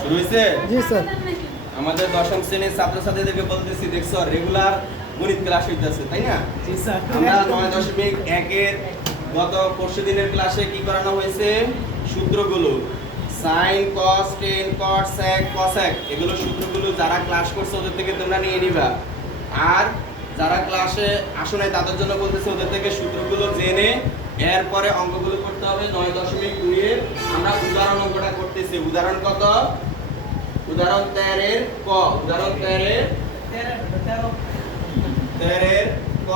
শুরু হয়েছে? জি স্যার। আমাদের দশম শ্রেণির ছাত্রছাত্রীদেরকে বলতেছি দেখছ রেগুলার গণিত ক্লাস হইতেছে তাই না? জি স্যার। আমরা নয় দশমিক একের গত পরশু দিনের ক্লাসে কি করানো হয়েছে? সূত্রগুলো। Sine cos tan cot sec cosec এগুলো সূত্রগুলো যারা ক্লাস করছে ওদের থেকে তোমরা নিয়ে নিবা। আর যারা ক্লাসে আসো নাই তাদের জন্য বলতেছে ওদের থেকে সূত্রগুলো জেনে এরপরে অঙ্কগুলো করতে হবে নয় দশমিক দুইয়ের আমরা উদাহরণ অঙ্কটা করতেছি। উদাহরণ কত? উদাহরণ তেরের ক। উদাহরণ তেরের তেরের ক।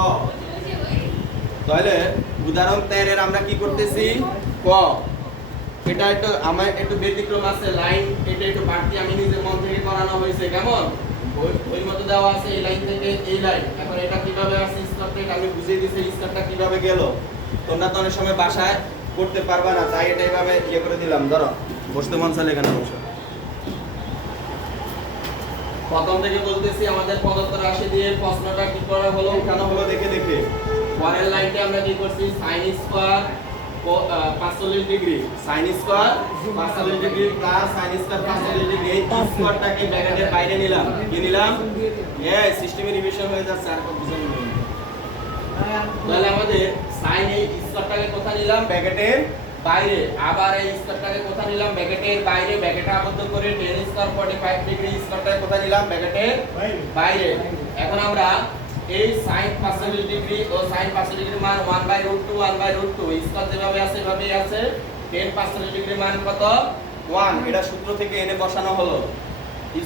তাহলে উদাহরণ তেরের আমরা কি করতেছি? ক। এটা একটু আমার একটু ব্যতিক্রম আছে, লাইন এটা একটু বাড়তি, আমি নিজের মন থেকে করানো হয়েছে। কেমন? ওই- মতো দেওয়া আছে এই লাইন থেকে এই লাইন। এখন এটা কীভাবে আছে স্টারটা আমি বুঝিয়ে দিছি স্টারটা কীভাবে গেল? তোমরা তো অনেক সময় বাসায় করতে পারবা না তাই এটা এইভাবে ইয়ে করে দিলাম। ধরো বসতে মন চাইলে এখানে বসো। প্রথম থেকে বলতেছি আমাদের পদার্থ রাশি দিয়ে প্রশ্নটা কি করা হলো? উঠানো হলো দেখে দেখে। পরের লাইনটা আমরা কি করছি? সাইন স্কোয়ার পাঁচচল্লিশ ডিগ্রি। সাইন স্কোয়ার পাঁচচল্লিশ ডিগ্রি প্লাস সাইন স্কোয়ার পাঁচচল্লিশ ডিগ্রি। এই স্কোয়ারটাকে ব্র্যাকেটের বাইরে নিলাম। কি নিলাম? ইয়েস সিস্টেমে রিভিশন হয়ে যাচ্ছে আর নিলাম তাহলে আমাদের সাইন এই স্কোয়ারটাকে কোথায় নিলাম? ব্র্যাকেটের বাইরে। আবার এই স্কোয়ারটাকে কোথায় নিলাম? ব্র্যাকেটের বাইরে। ব্র্যাকেটে আবদ্ধ করে 10 স্কোয়ার 45 ডিগ্রি স্কোয়ারটাকে কোথায় নিলাম? ব্র্যাকেটের বাইরে। এখন আমরা এই sin 45 ডিগ্রি ও sin 45 ডিগ্রির মান 1 by root 2 1 by root 2 square যেভাবে আছে এভাবেই আছে। 10 45 ডিগ্রির মান কত? 1 এটা সূত্র থেকে এনে বসানো হলো।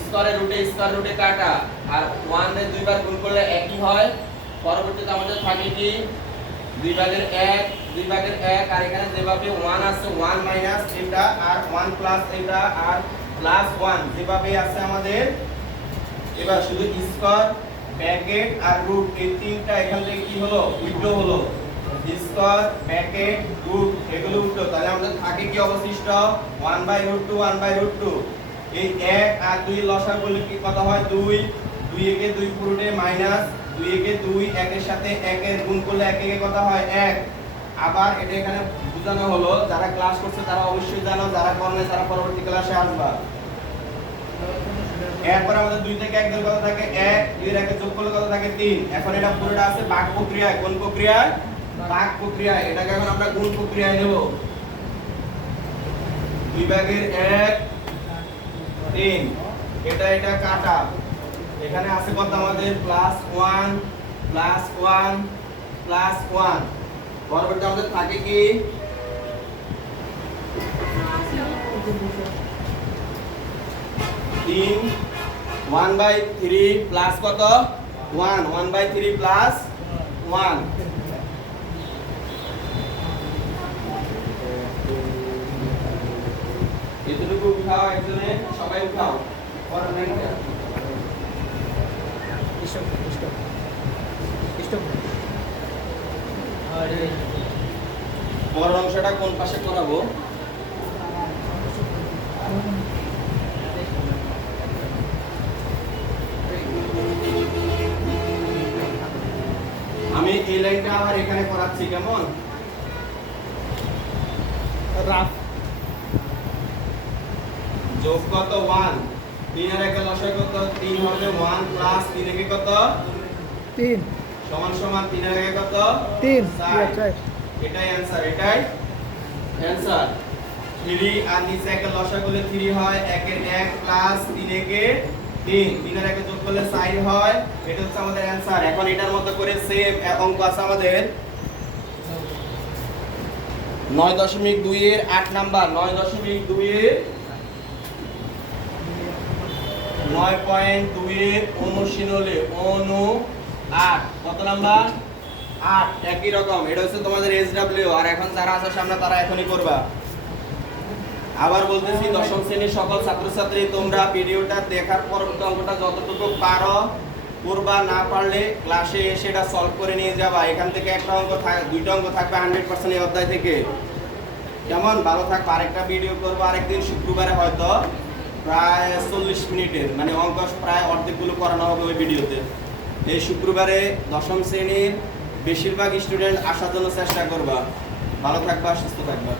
স্কোয়ারে রুটে স্কোয়ার রুটে কাটা। আর 1 এর দুইবার গুণ করলে একই হয়। পরবর্তীতে আমাদের থাকে কি? দুই ভাগের এক, দুই ভাগের এক, আর এখানে যেভাবে ওয়ান আছে ওয়ান মাইনাস এটা আর ওয়ান প্লাস এটা আর প্লাস ওয়ান যেভাবে আছে আমাদের, এবার শুধু স্কোয়ার ব্র্যাকেট আর রুট এই তিনটা এখান থেকে কি হলো? উল্টো হলো। স্কোয়ার ব্র্যাকেট রুট এগুলো উল্টো। তাহলে আমাদের থাকে কি অবশিষ্ট? One by root two one by root two এই এক আর দুই লসা করলে কি কত হয়? দুই। দুই একে দুই পুরোটে মাইনাস দুই একে দুই, একের সাথে একের গুণ করলে এক একে কথা হয়? এক। আবার এটা এখানে বোঝানো হলো, যারা ক্লাস করছে তারা অবশ্যই জানো, যারা করবে তারা পরবর্তী ক্লাসে আসবা। এরপর আমাদের দুই থেকে এক দূর কত থাকে? এক। দুই একে যোগ করলে কত থাকে? তিন। এখন এটা পুরোটা আছে ভাগ প্রক্রিয়া। কোন প্রক্রিয়া? ভাগ প্রক্রিয়া। এটাকে এখন আমরা গুণ প্রক্রিয়ায় নেব। দুই ভাগের এক, তিন। এটা এটা কাটা। এখানে আছে কত আমাদের? Plus one plus one plus one পরবর্তী আমাদের থাকে কি? তিন ওয়ান বাই থ্রি প্লাস কত? One one by three plus one এতটুকু উঠাও, একজনে, সবাই উঠাও। পরের লাইনটা। অংশটা কোন পাশে করাবো? আমি এই লাইনটা আবার এখানে করাচ্ছি কেমন? রাফ। যোগ কত? ওয়ান। তিন আর একে লসাই কত? তিন হবে ওয়ান প্লাস তিন একে কত? তিন। সমান সমান তিন আর একে কত? তিন। চার। চার এটাই অ্যান্সার এটাই অ্যান্সার থ্রি আর নিচে একে লসা করলে থ্রি হয় একের এক প্লাস তিন একে তিন। তিনের একে যোগ করলে চার হয়। এটা হচ্ছে আমাদের অ্যান্সার এখন এটার মতো করে সেম অঙ্ক আছে আমাদের। নয় দশমিক দুই এর আট নাম্বার। নয় দশমিক দুই এর ক্লাসে এসে এটা করে নিয়ে যাবা। এখান থেকে একটা অঙ্ক দুইটা অঙ্ক থাকবে অধ্যায় থেকে। ভালো থাকবে ভিডিও শুক্রবারে হয়তো প্রায় চল্লিশ মিনিটের মানে অঙ্ক প্রায় অর্ধেকগুলো করানো হবে ওই ভিডিওতে। এই শুক্রবারে দশম শ্রেণির বেশিরভাগ স্টুডেন্ট আসার জন্য চেষ্টা করবা। ভালো থাকবা, সুস্থ থাকবা।